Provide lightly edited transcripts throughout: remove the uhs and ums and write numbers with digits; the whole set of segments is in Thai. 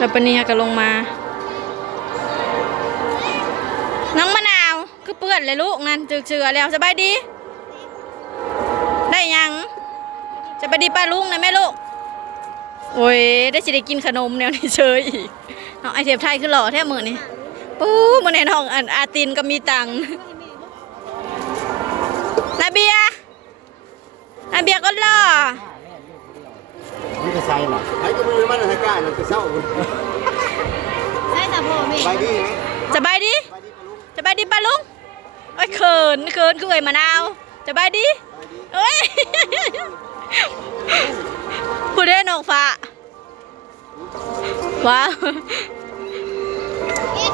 แล้วปนีก็ลงมาน้องมะนาวคือเปื้อนเลยลูกนั่นเจือแล้วสบายดีได้ยังสบายดีป้าลุงนะแม่ลูกโอ้ยได้สิได้กินขนมแนวนี้เชยอีกน้องไอเทียบไทยคือหล่อแท้มือนี่ปู๊มันในน้องอาตินก็มีตังนาเบียก็หล่อนี่ก็ใส่หรอไอ้ก็มือมันอะไรกันนั่นคือเศร้าใช่แต่พ่อแม่สบายดีป้าลุงโอ้ยเขินคือไอ้มะนาวสบายดีเอ้ยพูดได้นกฟ้าว้าว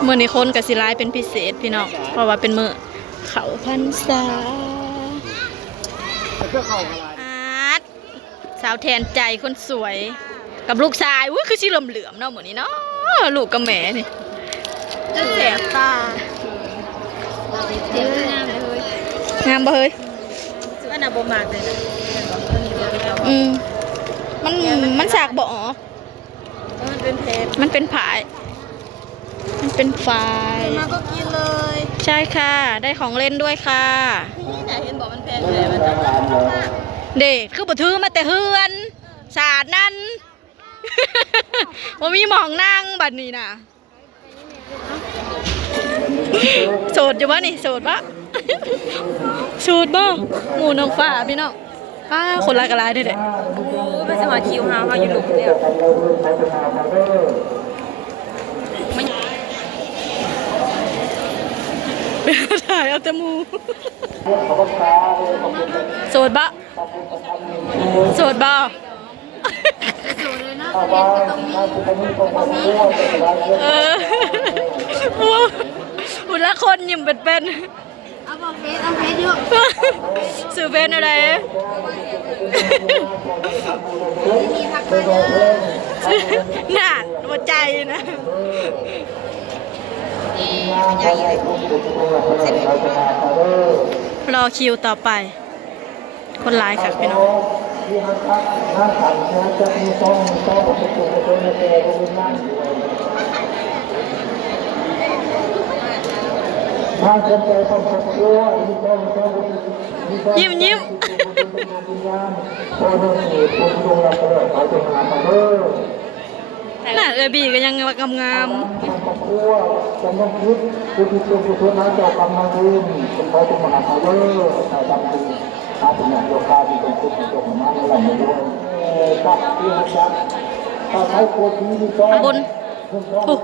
เมื่อนี้คนกับศิลายเป็นพิเศษพี่น้องเพราะว่าเป็นมือเขาพรรษาอาร์ตสาวแทนใจคนสวยกับลูกชายอุ้ยคือสีเหลือมๆเนาะเหมือนนี้เนาะลูกกับแม่นี่จะแสบตางามบ่เฮ้ยว่าน่ะบ่มากเลยนะมันสากบ่อมันเป็นเพชรมันเป็นผายมันเป็นฝายมาก็กินเลยใช่ค่ะได้ของเล่นด้วยค่ะนี่ไหนเห็นบอกมันแพงเลยมันจะเด็กคือบ่ถือมาแต่เฮือนศาสตร์นั่นว่ามีหมองนั่งบัดนี้น่ะโสดอยู่วะนี่โสดปะโสดบ่หมู่น้องฟ้าพี่น้องป้าคนละกะลายเด้อไปสมัครคิวเขาอยู่หลุมเดียวถ่ายเอาแต่มูโสดบ่โสดบ่หุ่นละคนยิ้มเป็นเอาบอกเฟซเอาเฟซเยอะสื่อเฟซอะไรน่าหัวใจนะรอคิวต่อไปคนร้ายค่ะพี่น้องยิ้มน่ะบีก็ยังงามบุญ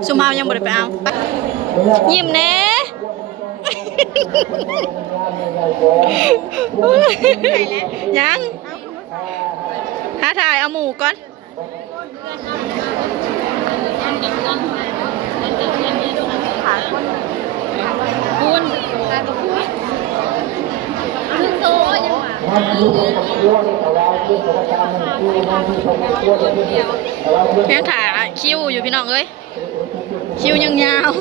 สุมายังบ่ได้ไปเอายิ้มแน่ยังหาถ่ายเอาหมูก่อนบุญโตยังเพียงถ่ายคิวอยู่พี่น้องเอ้ยคิวยังยาว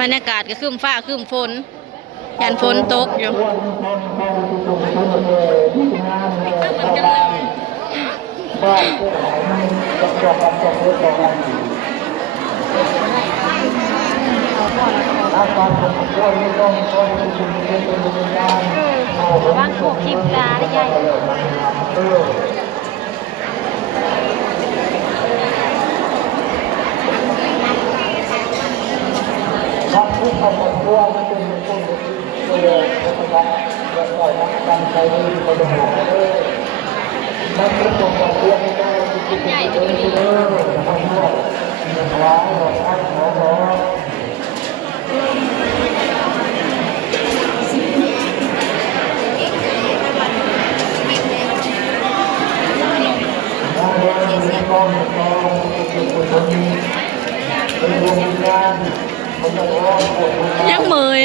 บรรยากาศก็ครึ้มฟ้าครึ้มฝนยันฝนตกอยู่บ้านโคกทิมตาได้ใหญ่ใหญ่ดูดียังเมย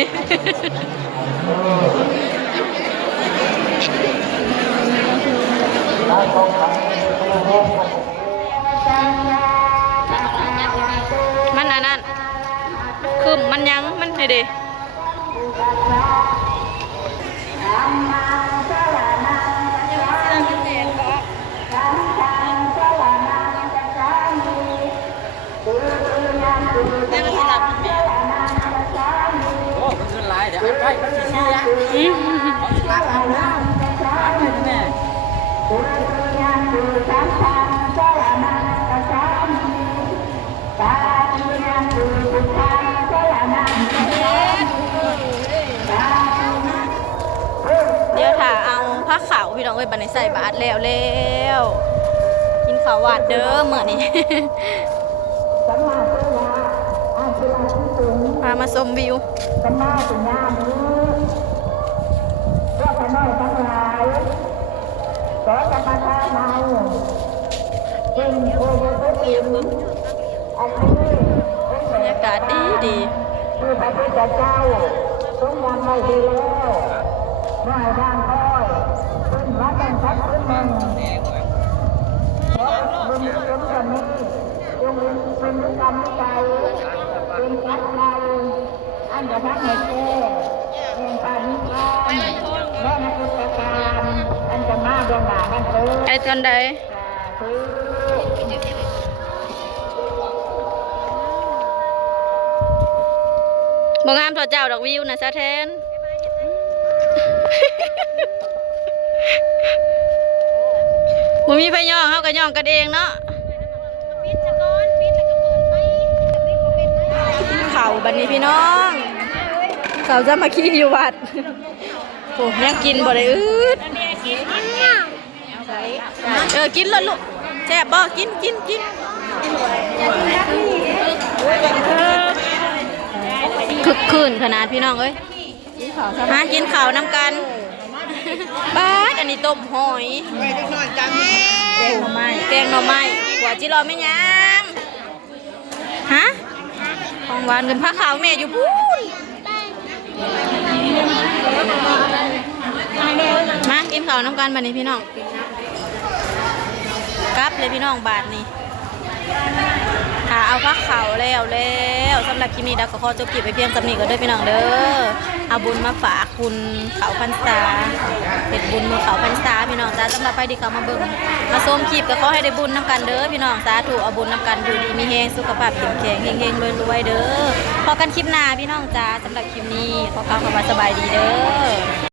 มันอันนั้นคือมันยังมันให้ดีเดี๋ยวถ้าเอาผ้าขาวพี่น้องเอ้ยบันในใส่บาทแล้วกินข้าวหวานเด้อเมื่อนี้ พามาชมวิวบรรยากาศดีคือพระพุทธเจ้าทรงยังไม่ดีแล้วไม่ร่างก้อยขึ้นมาตั้งทัดขึ้นมึงเพราะบุญกุศลกันนี้จงเป็นกรรมใจเป็นพัดเราอันจะทักให้แก่เป็นปานิพานและนักพุทธการอันจะมาดวงหนาบันเทิงไอ้ตอนใดบ่งามต่อเจ้าดอกวิวนะซะแทนบ่มีไฟย่องเฮาก็ย่องกันเองเนาะเขาบัดนี้พี่น้องเขาจะมาขี้อยู่วัดโอ้ยังกินบ่ได้อืดกินแล้วลูกแซ่บบ่กินคึกคืนขนาดพี่น้องเอ้ยหากินข้าวนำกันบ้านอันนี้ต้มหอยแกงหน่อไม้กว่าจิรอไม่ยังฮะของหวานกันผ้าขาวแม่อยู่พูนมากินข้าวน้ำกันบัดนี้พี่น้องกลับเลยพี่น้องบาทนี้ถ้าเอาผ้าขาวแล้วสำหรับคลิปนี้เราก็ขอจบคลิปไปเพียงสำนี้ก็ได้พี่น้องเด้อเอาบุญมาฝากคุณเขาพรรษาเป็นบุญมือเขาพรรษาพี่น้องจ้าสำหรับไปที่เขามาเบิ่งมาชมคลิปก็ขอให้ได้บุญน้ำกันเด้อพี่น้องสาธุเอาบุญน้ำกันอยู่ดีมีแฮงสุขภาพแข็งแรงเฮงๆรวยๆเด้อพอกันคลิปหน้าพี่น้องจ้าสำหรับคลิปนี้ขอกล่าวคำว่าสบายดีเด้อ